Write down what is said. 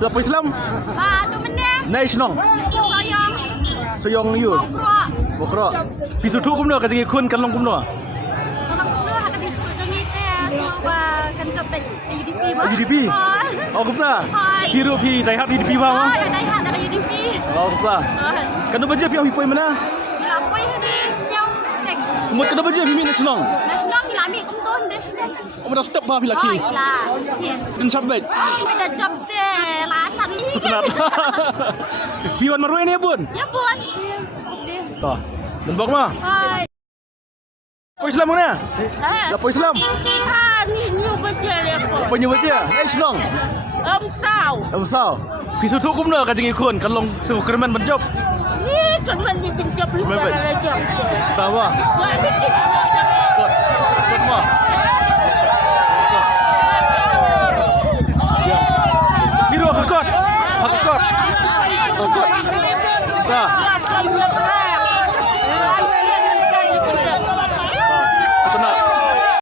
Lapor Islam. Tu mana? Nasional. Sayang. Sayong you. Kerak. Bokro. Pisu tu kumno ka jeng kun kan long kumno. Orang kumno akan disujungi sebab kan kepet UDP bah. UDP. Oh kumta. Hero pi dai hap UDP ba? Yang dah hak dari UDP. Oh kumta. Kan tu baje pi pi mana? Dilapoi ni yang tek. Mo kan baje pi nasional. Nasional dilami kumton nasional. Oh dah step ba pi laki. Oh iyalah. Dan sabet. Beda job deh. Lasan ni. Setelah. Piwan marwai ni pun. Ya pun. Toh. Dan bok mah. Hai. Lapor Islam mana? Lapor Islam. Ni new betul ya pun. Apa nyu baje? Nasional. Sao. Sao. Pisu tu kumno ka jeng kun kan long su kerman benjob. Ni kan man ni bin job lupa job. Tahu. Wah ni. Kok mah.